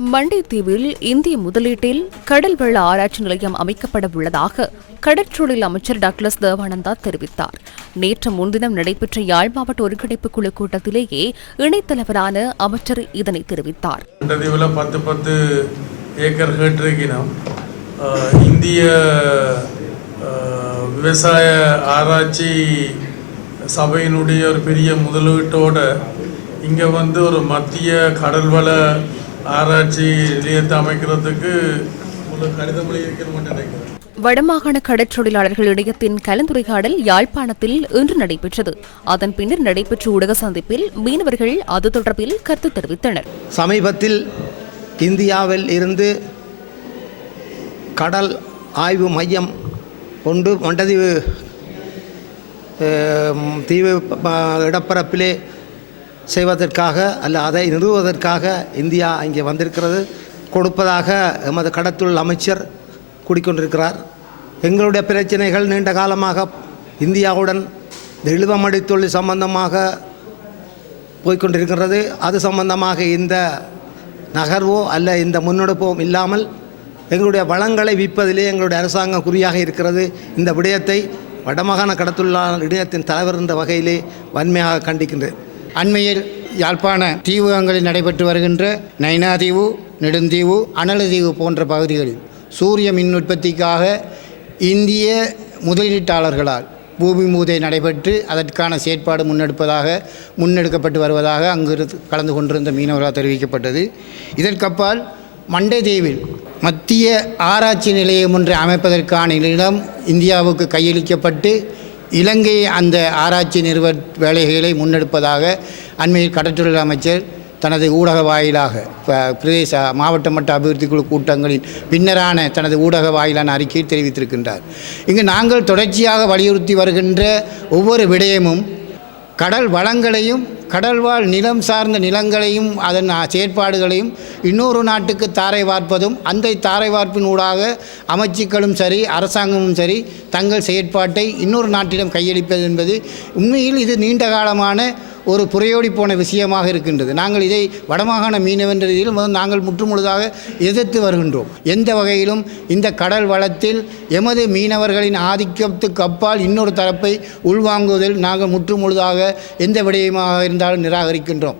மண்டைத்தீவில் இந்திய முதலீட்டில் கடல் வள ஆராய்ச்சி நிலையம் அமைக்கப்பட உள்ளதாக கடற்றொழில் அமைச்சர் டக்ளஸ் தேவானந்தா தெரிவித்தார். நேற்று முன்தினம் நடைபெற்ற யாழ் மாவட்ட ஒருங்கிணைப்பு குழு கூட்டத்திலேயே இணைத்தலைவரான அமைச்சர் இதனை தெரிவித்தார். பத்து பத்து ஏக்கர் கேட்டிருக்கிறோம் இந்திய விவசாய ஆராய்ச்சி சபையினுடைய ஒரு பெரிய முதலீட்டோட இங்கே வந்து ஒரு மத்திய கடல்வள ஆராய்ச்சி நிலையத்தை அமைக்கிறதுக்கு உங்களுக்கு கடிதம் எழுதியிருக்கணும்னு நினைக்கிறேன். வடமாகாண கடற்றொழிலாளர்கள் இடையத்தின் கலந்துரையாடல் யாழ்ப்பாணத்தில் இன்று நடைபெற்றது. அதன் பின்னர் நடைபெற்ற ஊடக சந்திப்பில் மீனவர்கள் அது தொடர்பில் கருத்து தெரிவித்தனர். சமீபத்தில் இந்தியாவில் இருந்து கடல் ஆய்வு மையம் ஒன்று மண்டதீவு தீவு இடப்பரப்பிலே செய்வதற்காக அல்ல அதை நிறுவுவதற்காக இந்தியா இங்கே வந்திருக்கிறது. கொடுப்பதாக எமது கடத்தொழில் அமைச்சர் கூடிக்கொண்டிருக்கிறார் எங்களுடைய பிரச்சனைகள் நீண்ட காலமாக இந்தியாவுடன் இந்த இழுவமடி தொழில் சம்பந்தமாக போய்கொண்டிருக்கிறது அது சம்பந்தமாக இந்த நகர்வோ அல்ல இந்த முன்னெடுப்போ இல்லாமல் எங்களுடைய வளங்களை விற்பதிலே எங்களுடைய அரசாங்கம் குறியாக இருக்கிறது. இந்த விடயத்தை வடமாகாண கடத்துள்ள இடையத்தின் தலைவர் என்ற வகையிலே வன்மையாக கண்டிக்கின்றேன். அண்மையில் யாழ்ப்பாண தீவகங்களில் நடைபெற்று வருகின்ற நைனாதீவு நெடுந்தீவு அனலதீவு போன்ற பகுதிகளில் சூரிய மின் உற்பத்திக்காக இந்திய முதலீட்டாளர்களால் பூமி மூதை நடைபெற்று அதற்கான செயற்பாடு முன்னெடுப்பதாக முன்னெடுக்கப்பட்டு வருவதாக அங்கு கலந்து கொண்டிருந்த மீனவர்களால் தெரிவிக்கப்பட்டது. இதற்கப்பால் மண்டைதீவில் மத்திய ஆராய்ச்சி நிலையம் ஒன்றை அமைப்பதற்கான நிலம் இந்தியாவுக்கு கையளிக்கப்பட்டு இலங்கை அந்த ஆராய்ச்சி நிறுவ வேலைகளை முன்னெடுப்பதாக அண்மையில் கடற்றொழில் அமைச்சர் தனது ஊடக வாயிலாக ப- பிரதேச மாவட்ட மட்ட அபிவிருத்தி குழு கூட்டங்களின் பின்னரான தனது ஊடக வாயிலான அறிக்கையை தெரிவித்திருக்கின்றார். இங்கு நாங்கள் தொடர்ச்சியாக வலியுறுத்தி வருகின்ற ஒவ்வொரு விடயமும் கடல் வளங்களையும் கடல்வாழ் நிலம் சார்ந்த நிலங்களையும் அதன் செயற்பாடுகளையும் இன்னொரு நாட்டுக்கு தாரை வார்ப்பதும் அந்த தாரை வார்ப்பின் ஊடாக அமைச்சுக்களும் சரி அரசாங்கமும் சரி தங்கள் செயற்பாட்டை இன்னொரு நாட்டிடம் கையளிப்பது என்பது உண்மையில் இது நீண்ட காலமான ஒரு புறையோடி போன விஷயமாக இருக்கின்றது. நாங்கள் இதை வடமாகாண மீனவென்ற ரீதியில் முதல் நாங்கள் முற்றுமுழுதாக எதிர்த்து வருகின்றோம். எந்த வகையிலும் இந்த கடல் வளத்தில் எமது மீனவர்களின் ஆதிக்கத்துக்கு அப்பால் இன்னொரு தரப்பை உள்வாங்குவதில் நாங்கள் முற்றுமுழுதாக எந்த விடயமாக இருந்தாலும் நிராகரிக்கின்றோம்.